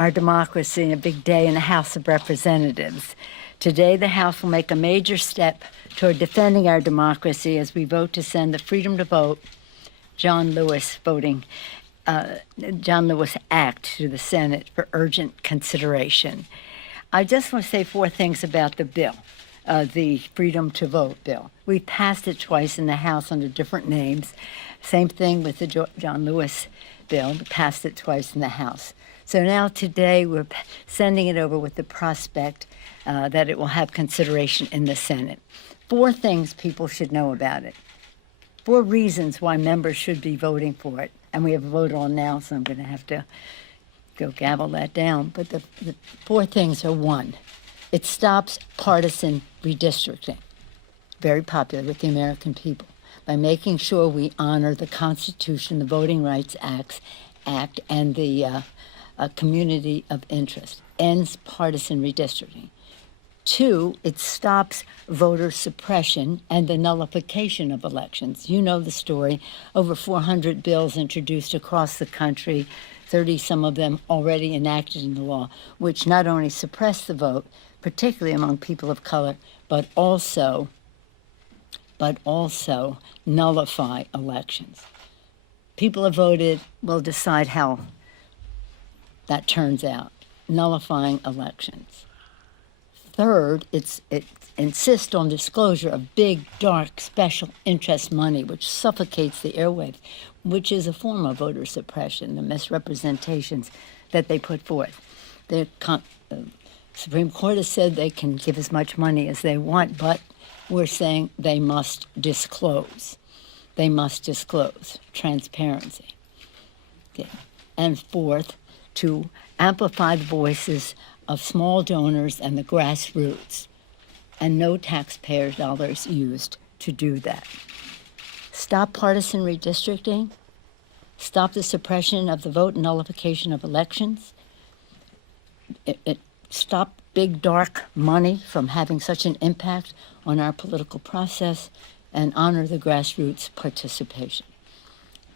our democracy, a big day in the House of Representatives. Today, the House will make a major step toward defending our democracy as we vote to send the Freedom to Vote John Lewis Act to the Senate for urgent consideration. I just want to say 4 things about the bill, the Freedom to Vote bill. We passed it twice in the House under different names. Same thing with the John Lewis bill. We passed it twice in the House. So now today we're sending it over with the prospect that it will have consideration in the Senate. 4 things people should know about it. 4 reasons why members should be voting for it. And we have a vote on now, so I'm going to have to go gavel that down. But the 4 things are: 1, it stops partisan redistricting, very popular with the American people, by making sure we honor the Constitution, the Voting Rights Act, and the community of interest. Ends partisan redistricting. 2, it stops voter suppression and the nullification of elections. You know the story. Over 400 bills introduced across the country, 30 some of them already enacted in the law, which not only suppress the vote, particularly among people of color, but also nullify elections. People have voted, will decide how that turns out, nullifying elections. 3rd, it insists on disclosure of big, dark, special interest money, which suffocates the airwaves, which is a form of voter suppression, the misrepresentations that they put forth. The Supreme Court has said they can give as much money as they want, but we're saying they must disclose. They must disclose transparency. Okay. And 4th, to amplify the voices of small donors and the grassroots, and no taxpayer dollars used to do that. Stop partisan redistricting, stop the suppression of the vote and nullification of elections, stop big dark money from having such an impact on our political process, and honor the grassroots participation.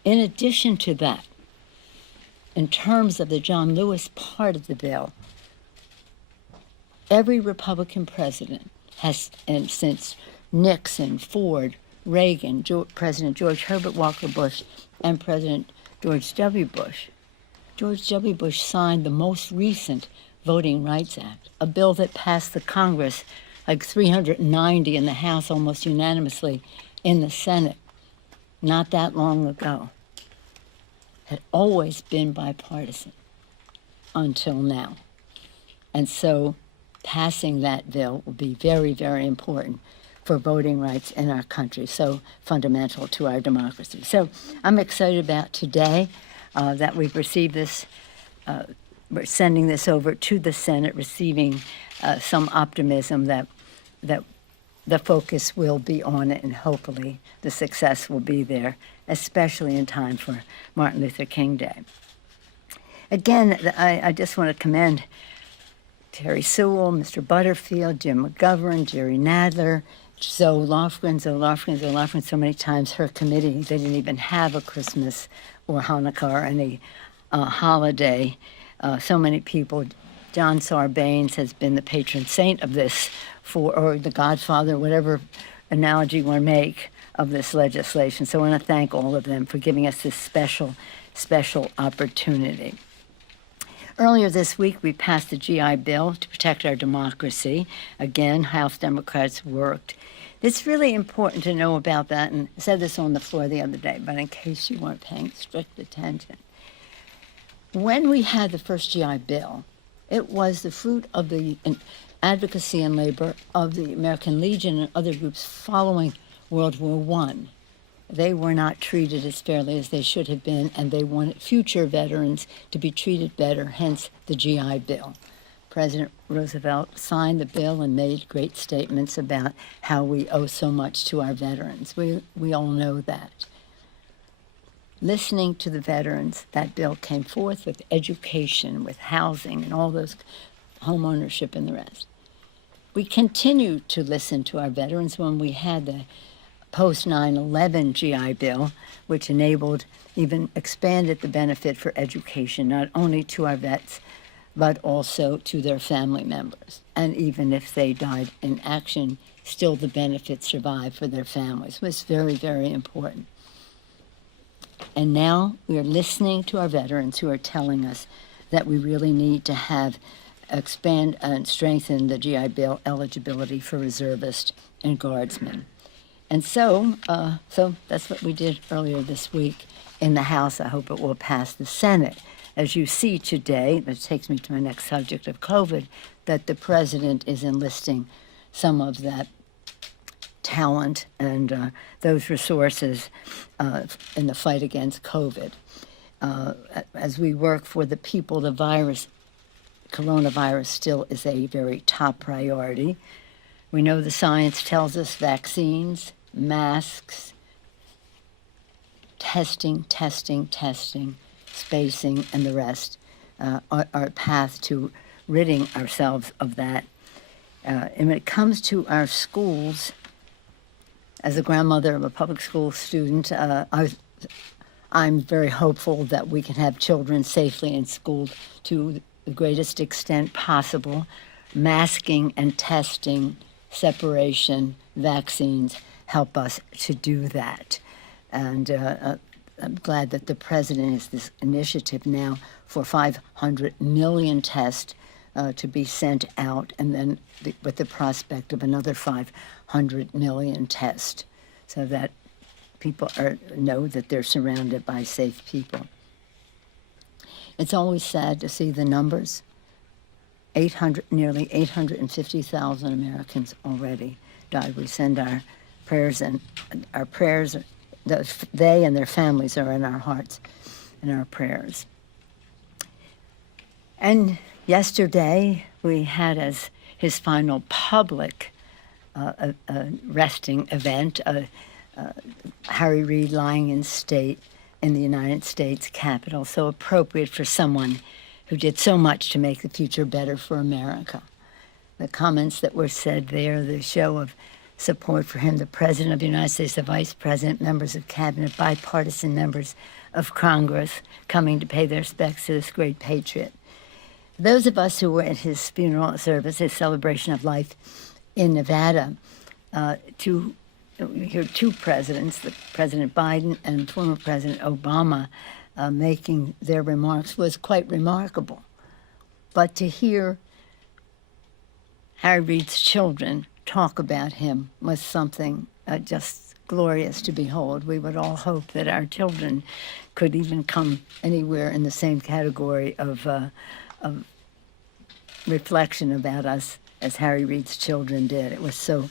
In addition to that, in terms of the John Lewis part of the bill, every Republican president has, and since Nixon, Ford, Reagan, President George Herbert Walker Bush, and President George W. Bush signed the most recent Voting Rights Act, a bill that passed the Congress like 390 in the House, almost unanimously in the Senate, not that long ago. Had always been bipartisan until now. And so passing that bill will be very, very important for voting rights in our country, so fundamental to our democracy. So I'm excited about today that we've received this, we're sending this over to the Senate, receiving some optimism that the focus will be on it, and hopefully the success will be there, especially in time for Martin Luther King Day. Again, I just want to commend Terry Sewell, Mr. Butterfield, Jim McGovern, Jerry Nadler, Zoe Lofgren, so many times her committee, they didn't even have a Christmas or Hanukkah or any holiday. So many people. John Sarbanes has been the patron saint of this, or the godfather, whatever analogy you want to make of this legislation. So I want to thank all of them for giving us this special opportunity. Earlier this week, we passed the GI Bill to protect our democracy. Again, House Democrats worked. It's really important to know about that, and I said this on the floor the other day, but in case you weren't paying strict attention. When we had the first GI Bill, it was the fruit of the advocacy and labor of the American Legion and other groups following World War I. They were not treated as fairly as they should have been, and they wanted future veterans to be treated better, hence the GI Bill. President Roosevelt signed the bill and made great statements about how we owe so much to our veterans. We all know that. Listening to the veterans, that bill came forth with education, with housing, and all those home ownership and the rest. We continued to listen to our veterans when we had the post 9/11 GI Bill, which enabled, even expanded the benefit for education, not only to our vets, but also to their family members. And even if they died in action, still the benefits survive for their families. It was very, very important. And now we are listening to our veterans who are telling us that we really need to expand and strengthen the GI Bill eligibility for reservists and guardsmen. And so that's what we did earlier this week in the House. I hope it will pass the Senate. As you see today, that takes me to my next subject of COVID, that the president is enlisting some of that talent and those resources in the fight against COVID. As we work for the people, coronavirus still is a very top priority. We know the science tells us vaccines, masks, testing, spacing, and the rest are a path to ridding ourselves of that. And when it comes to our schools, as a grandmother of a public school student, I'm very hopeful that we can have children safely in school to the greatest extent possible. Masking and testing, separation, vaccines help us to do that. And I'm glad that the president has this initiative now for 500 million tests to be sent out, and then with the prospect of another 500 million tests, so that people know that they're surrounded by safe people. It's always sad to see the numbers. Nearly 850,000 Americans already died. We send our prayers, and our prayers, they and their families are in our hearts and our prayers. And yesterday, we had as his final public resting event, Harry Reid lying in state in the United States Capitol, so appropriate for someone who did so much to make the future better for America. The comments that were said there, the show of support for him, the President of the United States, the Vice President, members of Cabinet, bipartisan members of Congress coming to pay their respects to this great patriot. Those of us who were at his funeral service, his celebration of life in Nevada, we hear two presidents, President Biden and former President Obama, making their remarks was quite remarkable. But to hear Harry Reid's children talk about him was something just glorious to behold. We would all hope that our children could even come anywhere in the same category of reflection about us as Harry Reid's children did. It was so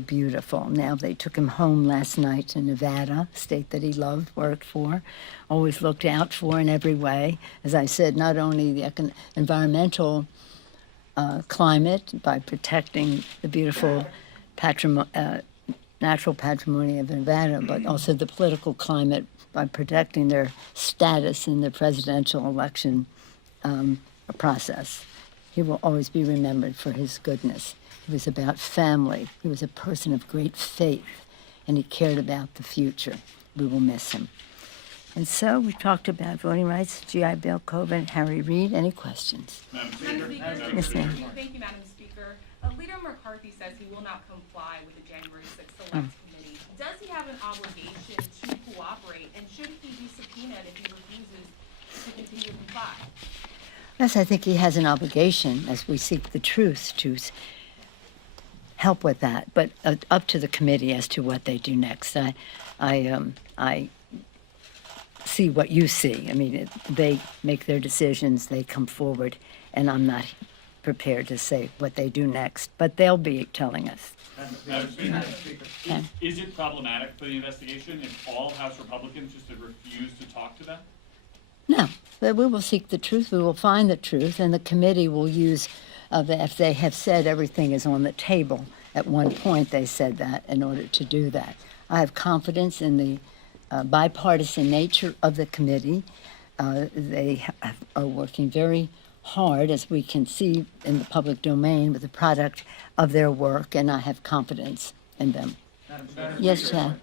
beautiful. Now they took him home last night to Nevada, a state that he loved, worked for, always looked out for in every way. As I said, not only the environmental climate by protecting the beautiful natural patrimony of Nevada, but also the political climate by protecting their status in the presidential election process. He will always be remembered for his goodness. He was about family. He was a person of great faith, and he cared about the future. We will miss him. And so we talked about voting rights, GI Bill, COVID, Harry Reid. Any questions? Madam Speaker. Yes, ma'am. Thank you, Madam Speaker. Leader McCarthy says he will not comply with the January 6th Select Committee. Does he have an obligation to cooperate, and should he be subpoenaed if he refuses to continue to comply? Yes, I think he has an obligation, as we seek the truth, to help with that, but up to the committee as to what they do next. I see what you see. I mean, they make their decisions, they come forward, and I'm not prepared to say what they do next, but they'll be telling us. Madam Speaker, is it problematic for the investigation if all House Republicans just refuse to talk to them? No, but we will seek the truth, we will find the truth, and the committee will use, if they have said everything is on the table, at one point they said that in order to do that. I have confidence in the bipartisan nature of the committee. They are working very hard, as we can see in the public domain, with the product of their work, and I have confidence in them. Madam Yes, Chad.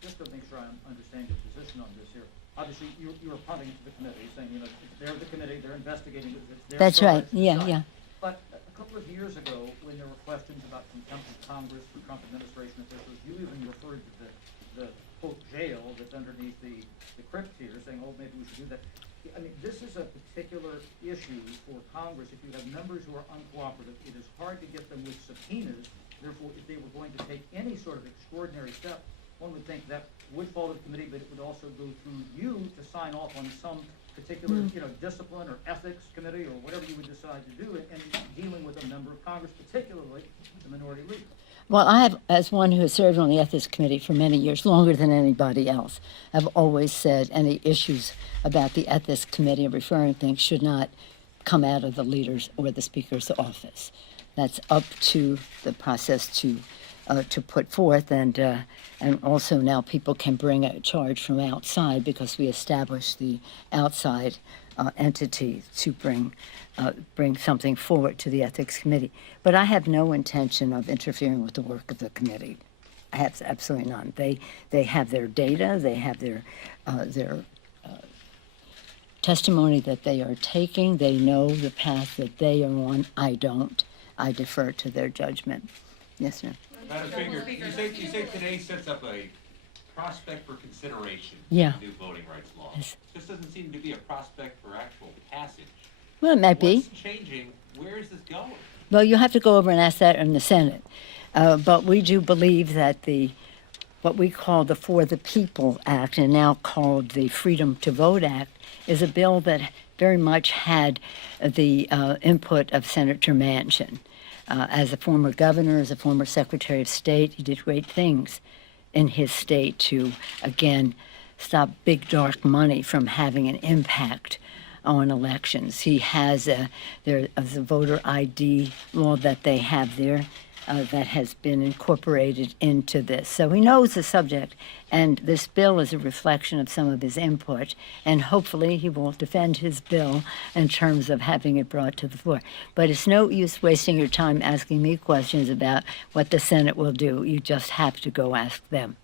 Just to make sure I understand your position on this here. Obviously, you're punting to the committee, saying, they're the committee, they're investigating it, it's their That's job right. to Yeah, decide. yeah. But a couple of years ago, when there were questions about contempt of Congress for Trump administration officials, you even referred to the quote jail that's underneath the crypt here, saying, oh, maybe we should do that. I mean, this is a particular issue for Congress. If you have members who are uncooperative, it is hard to get them with subpoenas. Therefore, if they were going to take any sort of extraordinary step, one would think that would fall to the committee, but it would also go through you to sign off on some particular, discipline or ethics committee or whatever you would decide to do in dealing with a member of Congress, particularly the minority leader. Well, I have, as one who has served on the Ethics Committee for many years, longer than anybody else, have always said any issues about the Ethics Committee and referring things should not come out of the leader's or the Speaker's office. That's up to the process to put forth, and also now people can bring a charge from outside because we established the outside entity to bring something forward to the Ethics Committee. But I have no intention of interfering with the work of the committee. I have absolutely none. They have their data, they have their testimony that they are taking. They know the path that they are on. I don't. I defer to their judgment. Yes, sir. Madam Speaker, you say today sets up a prospect for consideration Yeah. of the new voting rights law. Yes. This doesn't seem to be a prospect for actual passage. Well, it might be. What's changing? Where is this going? Well, you'll have to go over and ask that in the Senate. But we do believe that what we call the For the People Act, and now called the Freedom to Vote Act, is a bill that very much had the input of Senator Manchin. As a former governor, as a former Secretary of State, he did great things in his state to, again, stop big dark money from having an impact on elections. He has there is a voter ID law that they have there that has been incorporated into this. So he knows the subject, and this bill is a reflection of some of his input, and hopefully he will defend his bill in terms of having it brought to the floor. But it's no use wasting your time asking me questions about what the Senate will do. You just have to go ask them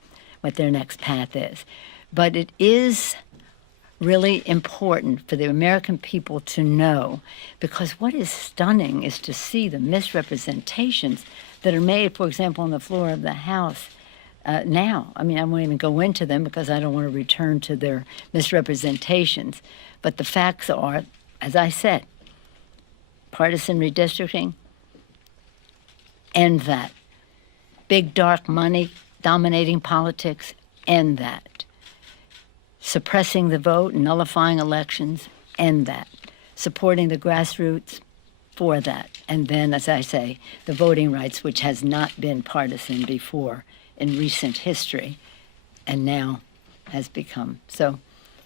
what their next path is. But it is really important for the American people to know, because what is stunning is to see the misrepresentations that are made, for example, on the floor of the House now. I mean, I won't even go into them because I don't want to return to their misrepresentations. But the facts are, as I said, partisan redistricting, end that. Big dark money dominating politics, end that. Suppressing the vote, nullifying elections, end that. Supporting the grassroots, for that. And then, as I say, the voting rights, which has not been partisan before in recent history, and now has become. So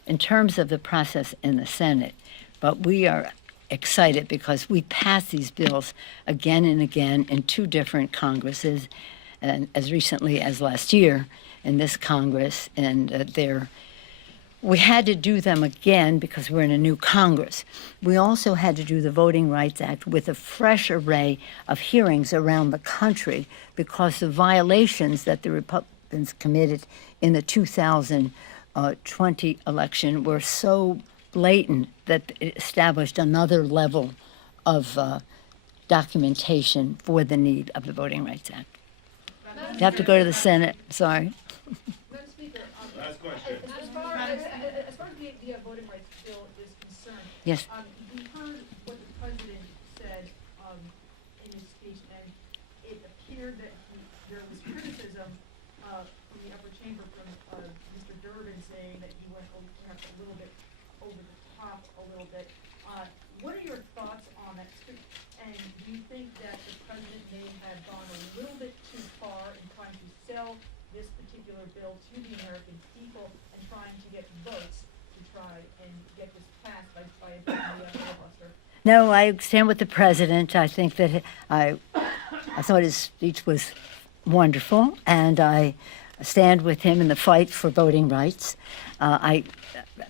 in terms of the process in the Senate, but we are excited because we pass these bills again and again in two different Congresses, and as recently as last year in this Congress, and we had to do them again because we're in a new Congress. We also had to do the Voting Rights Act with a fresh array of hearings around the country because the violations that the Republicans committed in the 2020 election were so blatant that it established another level of documentation for the need of the Voting Rights Act. You have to go to the Senate, sorry. Madam Speaker, Last question. as far as the voting rights bill is concerned, Yes. we heard what the president said in his speech, and it appeared that there was criticism from the upper chamber from Mr. Durbin saying that he went perhaps a little bit over the top a little bit. What are your thoughts on that? And do you think that the president may have gone a little bit too far in trying to sell this particular bill to the American people and trying to get votes to try and get this passed by a filibuster? No, I stand with the president. I think that I thought his speech was wonderful, and I stand with him in the fight for voting rights.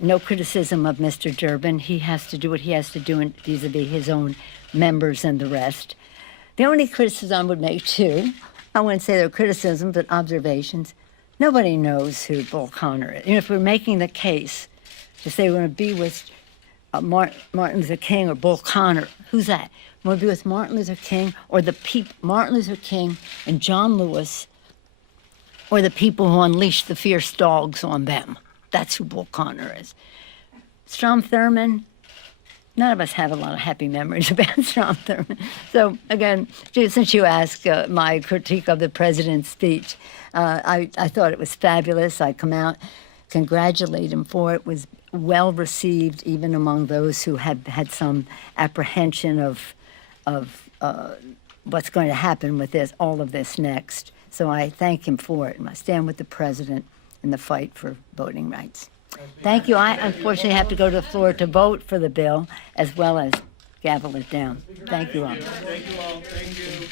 No criticism of Mr. Durbin. He has to do what he has to do vis-a-vis his own members and the rest. The only criticism I would make, too, I wouldn't say they're criticisms, but observations. Nobody knows who Bull Connor is. If we're making the case to say we're going to be with Martin Luther King or Bull Connor. Who's that? Want to be with Martin Luther King or Martin Luther King and John Lewis, or the people who unleashed the fierce dogs on them? That's who Bull Connor is. Strom Thurmond. None of us have a lot of happy memories about Strom Thurmond. So again, since you asked my critique of the president's speech, I thought it was fabulous. I come out, congratulate him for it. It was well received, even among those who had some apprehension of what's going to happen with all of this next. So I thank him for it, and I stand with the president in the fight for voting rights. Thank you. I unfortunately have to go to the floor to vote for the bill as well as gavel it down. Thank you all. Thank you all, thank you.